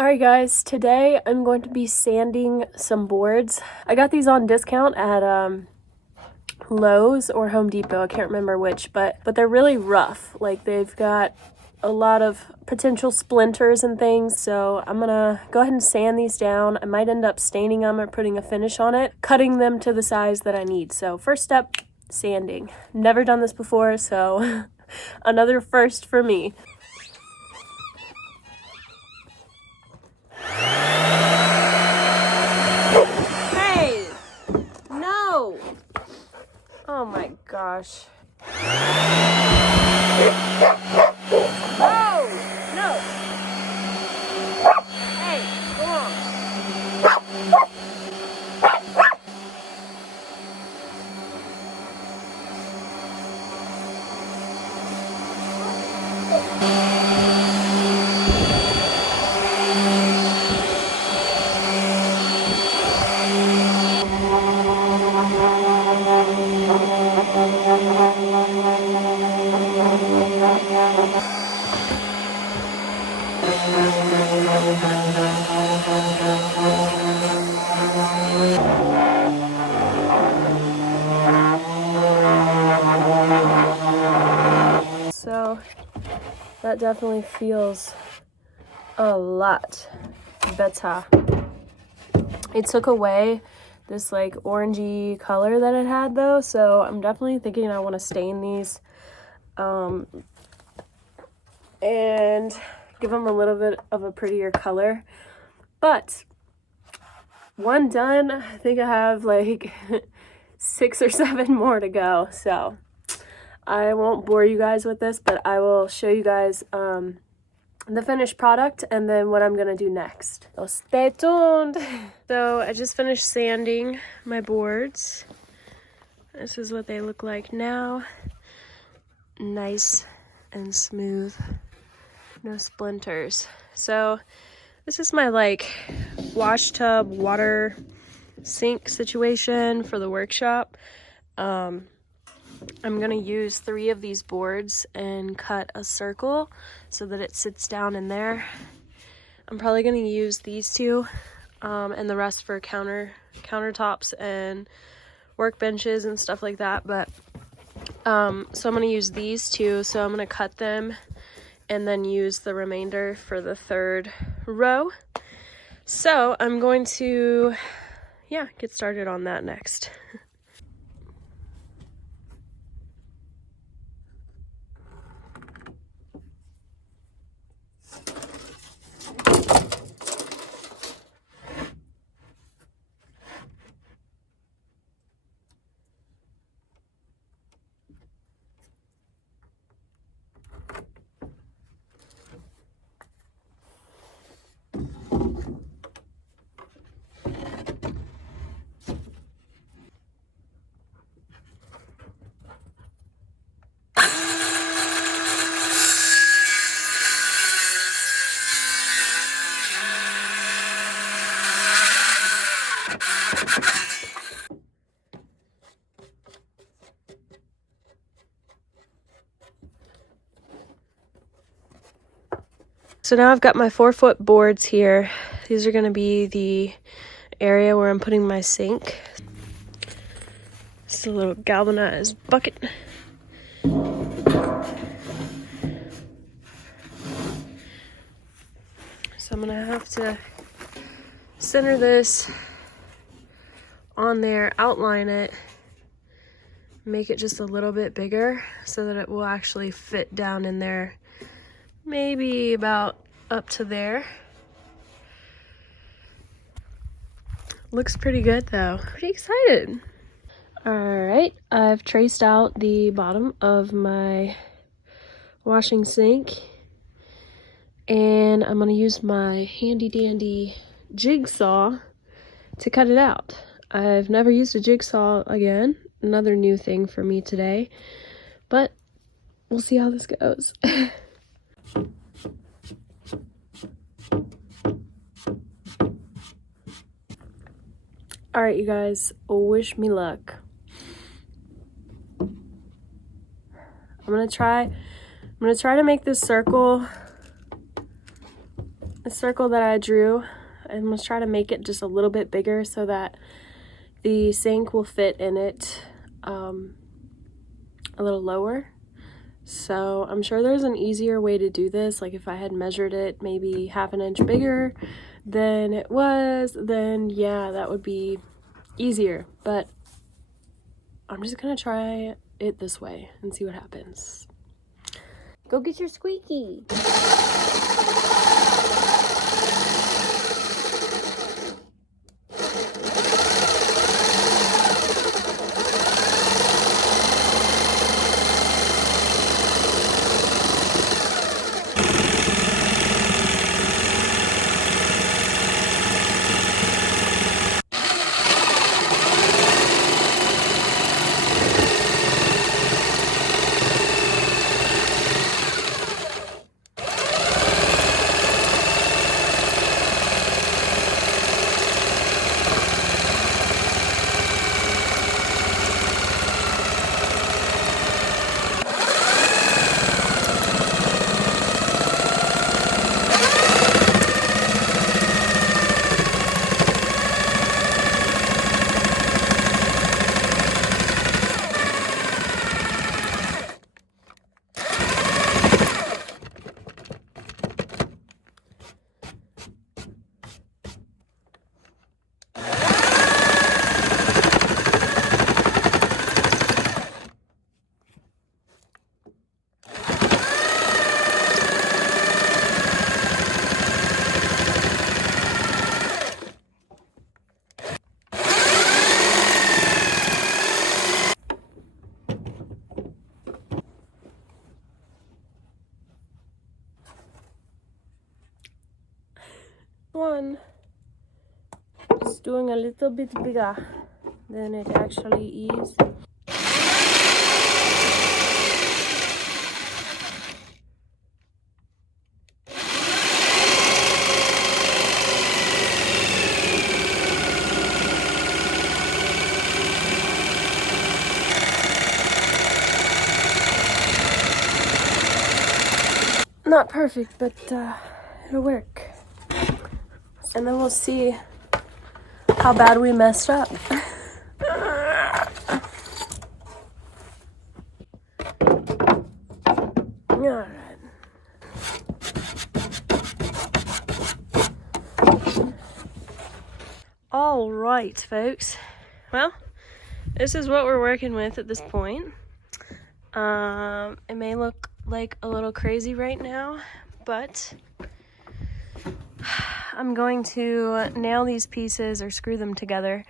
Alright guys, today I'm going to be sanding some boards. I got these on discount at Lowe's or Home Depot, I can't remember which, but they're really rough. Like they've got a lot of potential splinters and things, so I'm gonna go ahead and sand these down. I might end up staining them or putting a finish on it, cutting them to the size that I need. So first step, sanding. Never done this before, so another first for me. Hey! No! Oh my gosh. Oh! No! Hey, go on. So that definitely feels a lot better. It took away this like orangey color that it had though, so I'm definitely thinking I want to stain these and give them a little bit of a prettier color. But one done, I think I have like 6 or 7 more to go, so I won't bore you guys with this, but I will show you guys the finished product and then what I'm gonna do next. So stay tuned. So I just finished sanding my boards. This is what they look like now. Nice and smooth, no splinters. So this is my like wash tub water sink situation for the workshop. I'm gonna use 3 of these boards and cut a circle so that it sits down in there. I'm probably gonna use these 2 and the rest for countertops and workbenches and stuff like that. But so I'm gonna use these 2, so I'm gonna cut them and then use the remainder for the 3rd row. So I'm going to get started on that next. So now I've got my 4-foot boards here. These are going to be the area where I'm putting my sink. It's a little galvanized bucket. So I'm going to have to center this on there, outline it, make it just a little bit bigger so that it will actually fit down in there. Maybe about up to there. Looks pretty good though. Pretty excited. Alright, I've traced out the bottom of my washing sink and I'm going to use my handy dandy jigsaw to cut it out. I've never used a jigsaw again, another new thing for me today, but we'll see how this goes. All right, you guys, wish me luck. I'm gonna try to make this circle the circle that I drew, I'm going to try to make it just a little bit bigger so that the sink will fit in it a little lower. So I'm sure there's an easier way to do this. Like if I had measured it maybe half an inch bigger than it was, then yeah, that would be easier. But I'm just gonna try it this way and see what happens. Go get your squeaky. One is doing a little bit bigger than it actually is. Not perfect, but it'll work. And then we'll see how bad we messed up. Alright. Alright, folks. Well, this is what we're working with at this point. It may look like a little crazy right now, but I'm going to nail these pieces or screw them together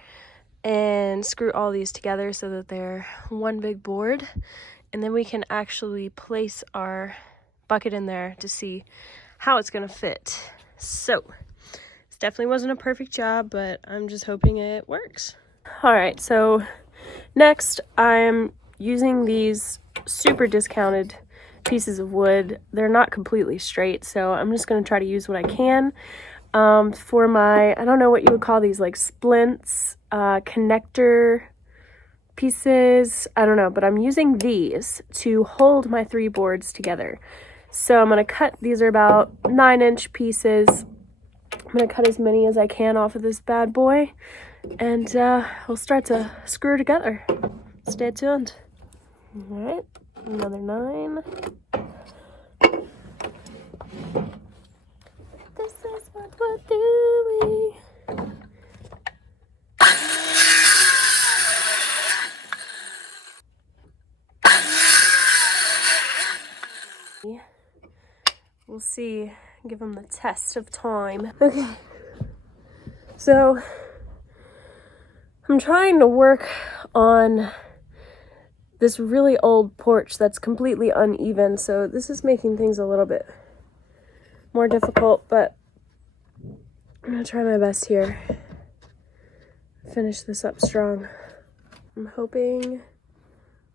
and screw all these together so that they're one big board, and then we can actually place our bucket in there to see how it's gonna fit. So this definitely wasn't a perfect job, but I'm just hoping it works. All right, so next I'm using these super discounted pieces of wood. They're not completely straight, so I'm just going to try to use what I can for my, I don't know what you would call these, like splints, connector pieces, I don't know, but I'm using these to hold my 3 boards together. So I'm going to cut, these are about 9-inch pieces. I'm going to cut as many as I can off of this bad boy, and we'll start to screw together. Stay tuned. All right, another 9. This is what we're doing. We'll see, give them the test of time. Okay, so I'm trying to work on this really old porch that's completely uneven, so this is making things a little bit more difficult, but I'm gonna try my best here. Finish this up strong. I'm hoping,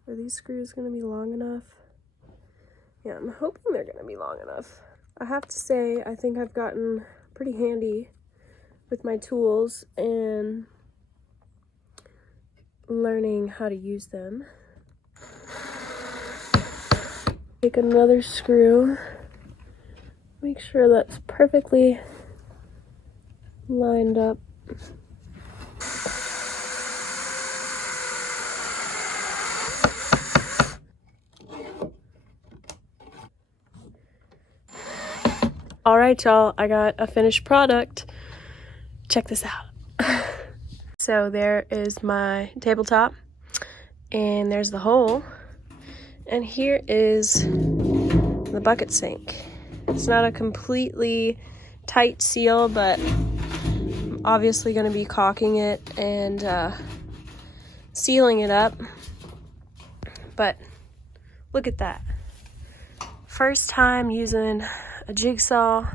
are these screws gonna be long enough? Yeah, I'm hoping they're gonna be long enough. I have to say, I think I've gotten pretty handy with my tools and learning how to use them. Take another screw. Make sure that's perfectly lined up. All right, y'all, I got a finished product. Check this out. So there is my tabletop, and there's the hole, and here is the bucket sink. It's not a completely tight seal, but I'm obviously going to be caulking it and sealing it up. But look at that. First time using a jigsaw,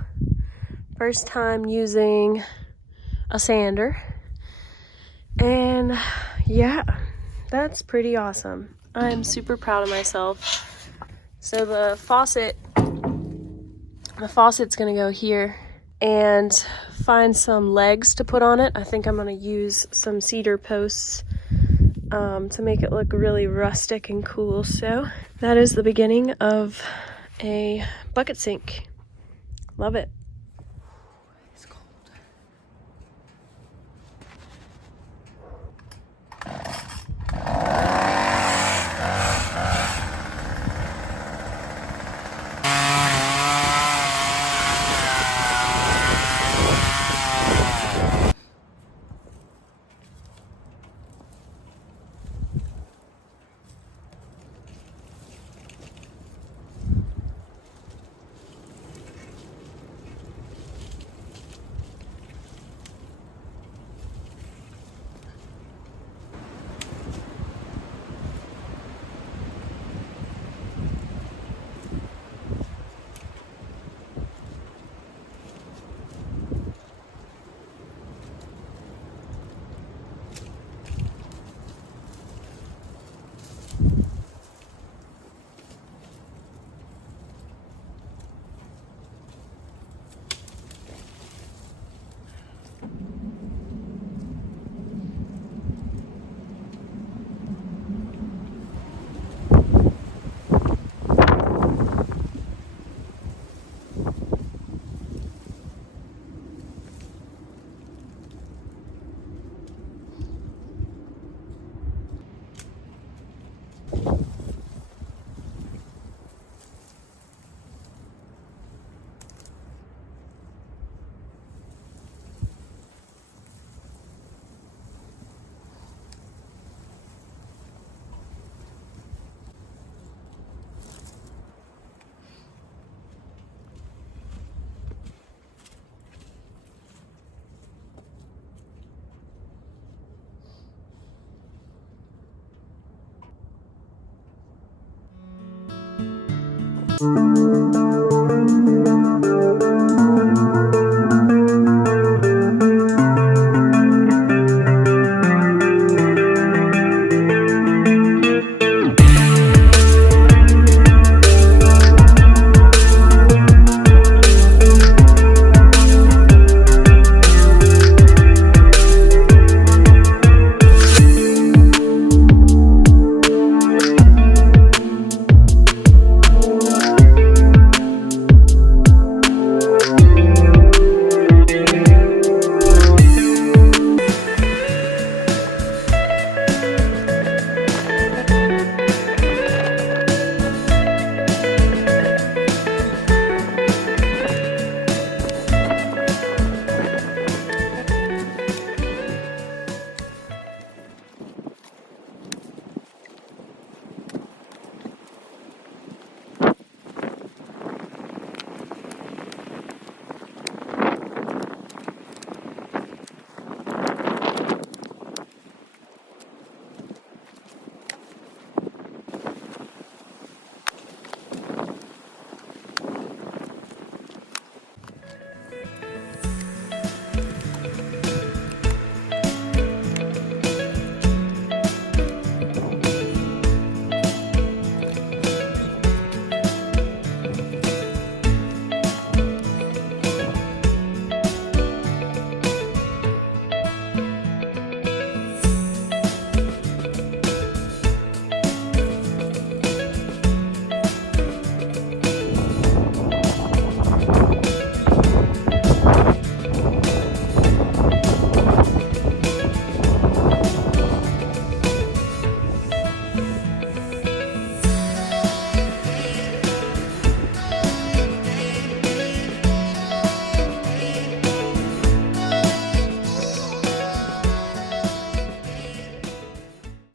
first time using a sander, and yeah, that's pretty awesome. I'm super proud of myself. So the faucet's gonna go here, and find some legs to put on it. I think I'm gonna use some cedar posts to make it look really rustic and cool. So that is the beginning of a bucket sink. Love it. It's cold.